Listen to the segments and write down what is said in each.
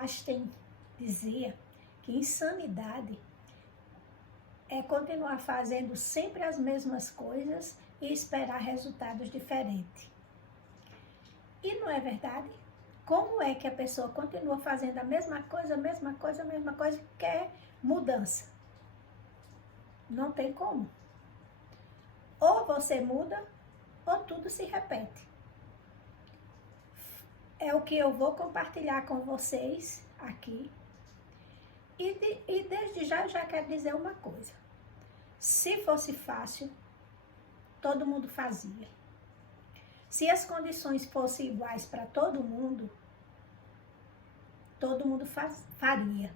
Einstein dizia que insanidade é continuar fazendo sempre as mesmas coisas e esperar resultados diferentes. E não é verdade? Como é que a pessoa continua fazendo a mesma coisa e quer mudança? Não tem como. Ou você muda, ou tudo se repete. É o que eu vou compartilhar com vocês aqui. E desde já eu já quero dizer uma coisa. Se fosse fácil, todo mundo fazia. Se as condições fossem iguais para todo mundo faria.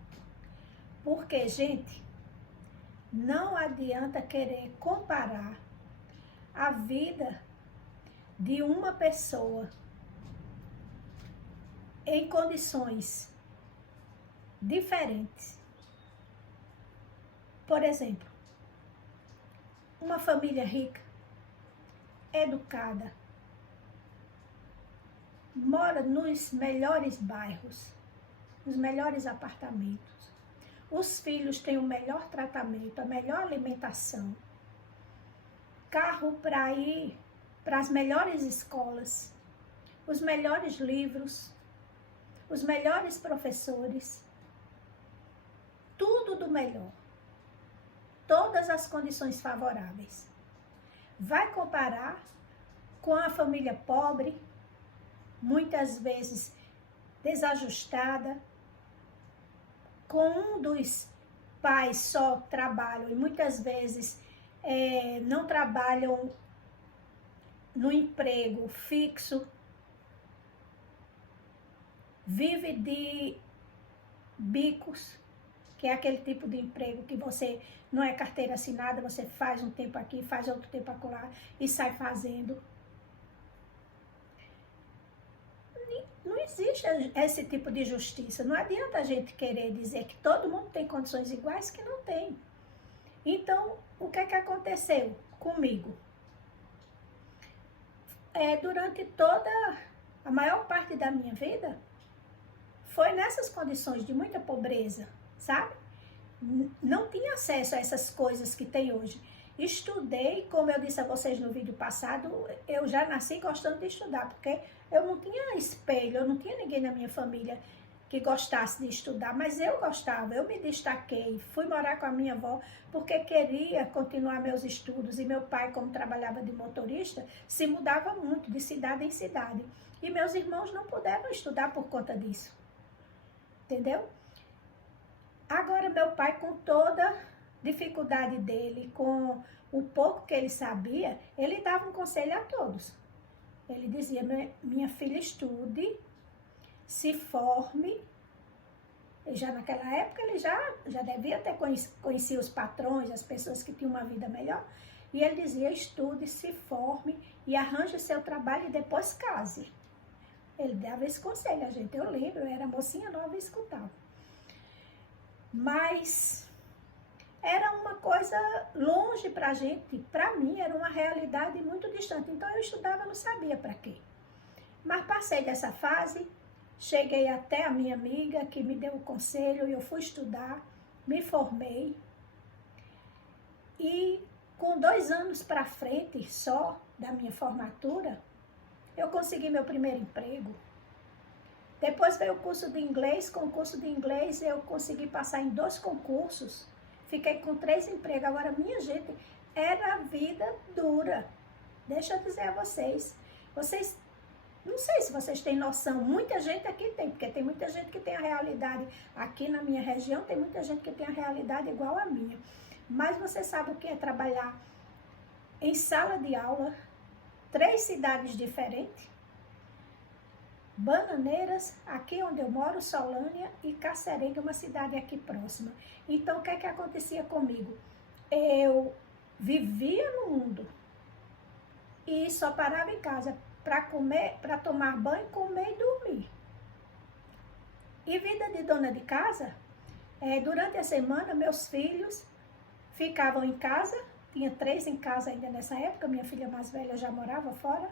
Porque, gente, não adianta querer comparar a vida de uma pessoa em condições diferentes. Por exemplo, uma família rica, educada, mora nos melhores bairros, nos melhores apartamentos. Os filhos têm o melhor tratamento, a melhor alimentação, carro para ir para as melhores escolas, os melhores livros, os melhores professores, tudo do melhor, todas as condições favoráveis. Vai comparar com a família pobre, muitas vezes desajustada, com um dos pais só trabalham e muitas vezes não trabalham no emprego fixo, vive de bicos, que é aquele tipo de emprego que você não é carteira assinada, você faz um tempo aqui, faz outro tempo acolá e sai fazendo. Não existe esse tipo de justiça. Não adianta a gente querer dizer que todo mundo tem condições iguais, que não tem. Então, o que é que aconteceu comigo? Durante toda a maior parte da minha vida, foi nessas condições de muita pobreza, sabe? Não tinha acesso a essas coisas que tem hoje. Estudei, como eu disse a vocês no vídeo passado, eu já nasci gostando de estudar, porque eu não tinha espelho, eu não tinha ninguém na minha família que gostasse de estudar, mas eu gostava, eu me destaquei, fui morar com a minha avó, porque queria continuar meus estudos, e meu pai, como trabalhava de motorista, se mudava muito, de cidade em cidade, e meus irmãos não puderam estudar por conta disso, entendeu? Agora, meu pai, com toda dificuldade dele, com o pouco que ele sabia, ele dava um conselho a todos. Ele dizia, minha filha, estude, se forme. E já naquela época ele já devia ter conhecido os patrões, as pessoas que tinham uma vida melhor. E ele dizia, estude, se forme e arranje seu trabalho e depois case. Ele dava esse conselho a gente. Eu lembro, eu era mocinha nova e escutava. Mas era uma coisa longe pra gente, pra mim era uma realidade muito distante. Então eu estudava, não sabia pra quê. Mas passei dessa fase, cheguei até a minha amiga que me deu o conselho e eu fui estudar, me formei. E com 2 anos pra frente só da minha formatura, eu consegui meu primeiro emprego. Depois veio o curso de inglês, com o curso de inglês eu consegui passar em 2 concursos, fiquei com 3 empregos. Agora, minha gente, era vida dura. Deixa eu dizer a vocês, não sei se vocês têm noção, muita gente aqui tem, porque tem muita gente que tem a realidade, aqui na minha região tem muita gente que tem a realidade igual a minha. Mas você sabe o que é trabalhar em sala de aula, 3 cidades diferentes? Bananeiras, aqui onde eu moro, Solânia, e Cacerenga, uma cidade aqui próxima. Então, o que é que acontecia comigo? Eu vivia no mundo e só parava em casa para comer, para tomar banho, comer e dormir. E vida de dona de casa, durante a semana, meus filhos ficavam em casa, tinha 3 em casa ainda nessa época, minha filha mais velha já morava fora,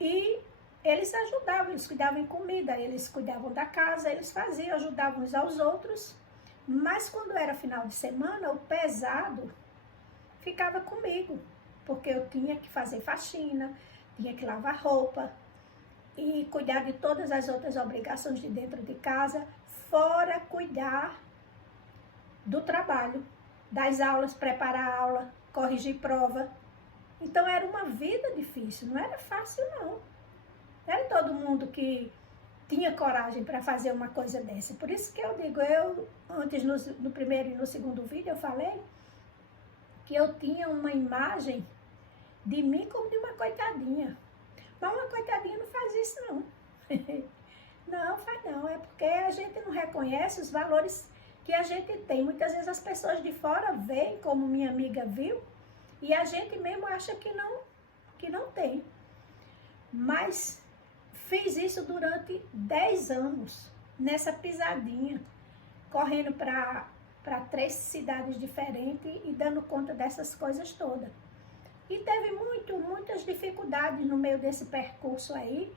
e eles ajudavam, eles cuidavam em comida, eles cuidavam da casa, eles faziam, ajudavam uns aos outros. Mas quando era final de semana, o pesado ficava comigo, porque eu tinha que fazer faxina, tinha que lavar roupa e cuidar de todas as outras obrigações de dentro de casa, fora cuidar do trabalho, das aulas, preparar a aula, corrigir prova. Então era uma vida difícil, não era fácil não. Não era todo mundo que tinha coragem para fazer uma coisa dessa. Por isso que eu digo, eu antes no primeiro e no segundo vídeo eu falei que eu tinha uma imagem de mim como de uma coitadinha. Mas uma coitadinha não faz isso não. Não, faz não. É porque a gente não reconhece os valores que a gente tem. Muitas vezes as pessoas de fora veem, como minha amiga viu, e a gente mesmo acha que não tem. Mas fiz isso durante 10 anos, nessa pisadinha, correndo para 3 cidades diferentes e dando conta dessas coisas todas. E teve muitas dificuldades no meio desse percurso aí,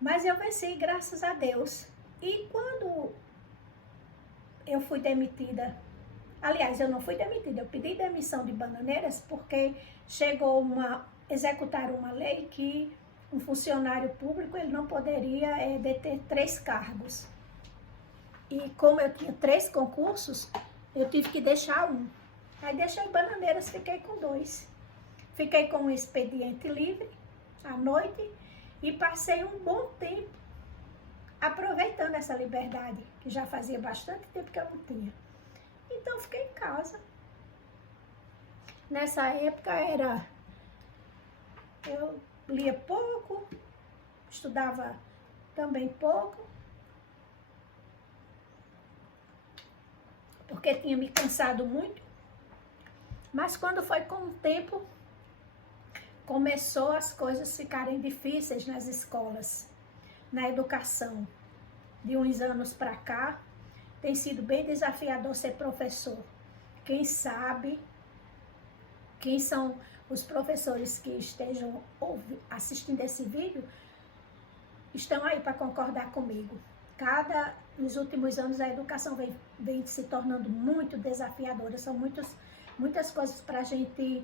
mas eu venci, graças a Deus. E quando eu fui demitida, aliás, eu não fui demitida, eu pedi demissão de Bananeiras porque executaram uma lei que um funcionário público ele não poderia deter 3 cargos. E como eu tinha 3 concursos, eu tive que deixar um. Aí deixei Bananeiras, fiquei com 2. Fiquei com um expediente livre à noite e passei um bom tempo aproveitando essa liberdade, que já fazia bastante tempo que eu não tinha. Então fiquei em casa. Nessa época eu lia pouco, estudava também pouco, porque tinha me cansado muito. Mas quando foi com o tempo, começou as coisas ficarem difíceis nas escolas, na educação. De uns anos para cá, tem sido bem desafiador ser professor. Quem sabe, quem são os professores que estejam assistindo esse vídeo, estão aí para concordar comigo. Nos últimos anos, a educação vem se tornando muito desafiadora. São muitas coisas para a gente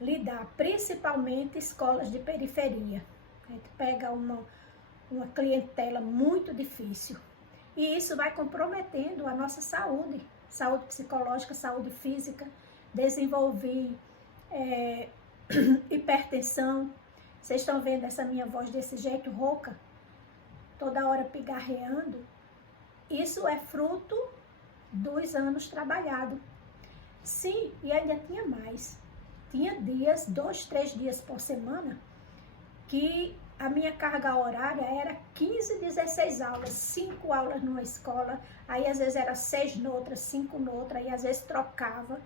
lidar, principalmente escolas de periferia. A gente pega uma clientela muito difícil. E isso vai comprometendo a nossa saúde psicológica, saúde física, desenvolver hipertensão. Vocês estão vendo essa minha voz desse jeito, rouca, toda hora pigarreando? Isso é fruto dos anos trabalhados. Sim, e ainda tinha mais. Tinha dias, 2, 3 dias por semana, que a minha carga horária era 15, 16 aulas, 5 aulas numa escola, aí às vezes era 6 noutra, 5 noutra, aí às vezes trocava.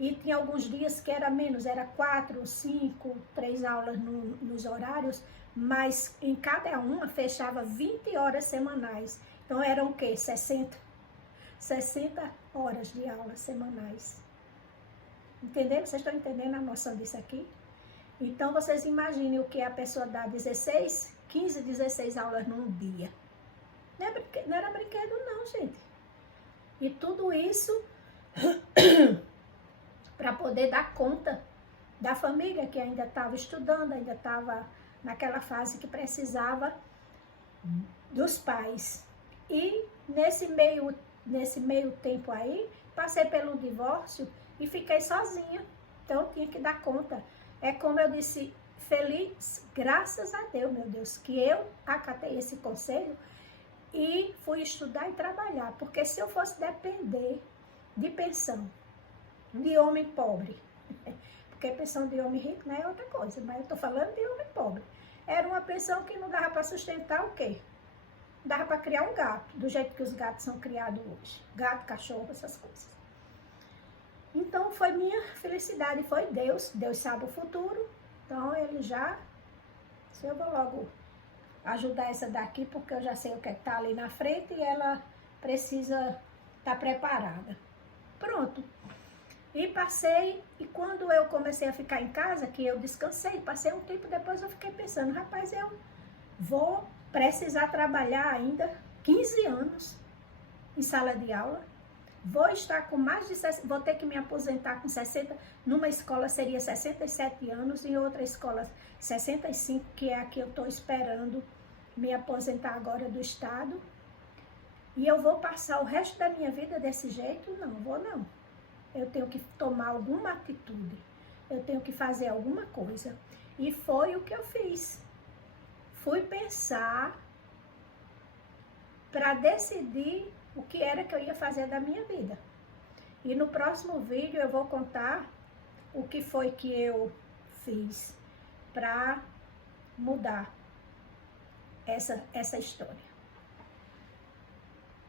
E tinha alguns dias que era menos, era 4, 5, 3 aulas nos horários, mas em cada uma fechava 20 horas semanais. Então eram o quê? 60 horas de aulas semanais. Entenderam? Vocês estão entendendo a noção disso aqui? Então, vocês imaginem o que a pessoa dá 15, 16 aulas num dia. Não era brinquedo não, gente. E tudo isso para poder dar conta da família que ainda estava estudando, ainda estava naquela fase que precisava dos pais. E nesse meio tempo aí, passei pelo divórcio e fiquei sozinha. Então, eu tinha que dar conta. É como eu disse, feliz, graças a Deus, meu Deus, que eu acatei esse conselho e fui estudar e trabalhar. Porque se eu fosse depender de pensão de homem pobre, porque pensão de homem rico não é outra coisa, mas eu estou falando de homem pobre. Era uma pensão que não dava para sustentar o quê? Não dava para criar um gato, do jeito que os gatos são criados hoje. Gato, cachorro, essas coisas. Então, foi minha felicidade, foi Deus. Deus sabe o futuro. Então, se eu vou logo ajudar essa daqui, porque eu já sei o que está ali na frente e ela precisa estar preparada. Pronto. E passei, e quando eu comecei a ficar em casa, que eu descansei, passei um tempo depois, eu fiquei pensando, rapaz, eu vou precisar trabalhar ainda 15 anos em sala de aula, vou estar com mais de 60, vou ter que me aposentar com 60, numa escola seria 67 anos, em outra escola 65, que é a que eu estou esperando me aposentar agora do estado, e eu vou passar o resto da minha vida desse jeito? Não, vou não. Eu tenho que tomar alguma atitude, eu tenho que fazer alguma coisa. E foi o que eu fiz. Fui pensar para decidir o que era que eu ia fazer da minha vida. E no próximo vídeo eu vou contar o que foi que eu fiz para mudar essa história.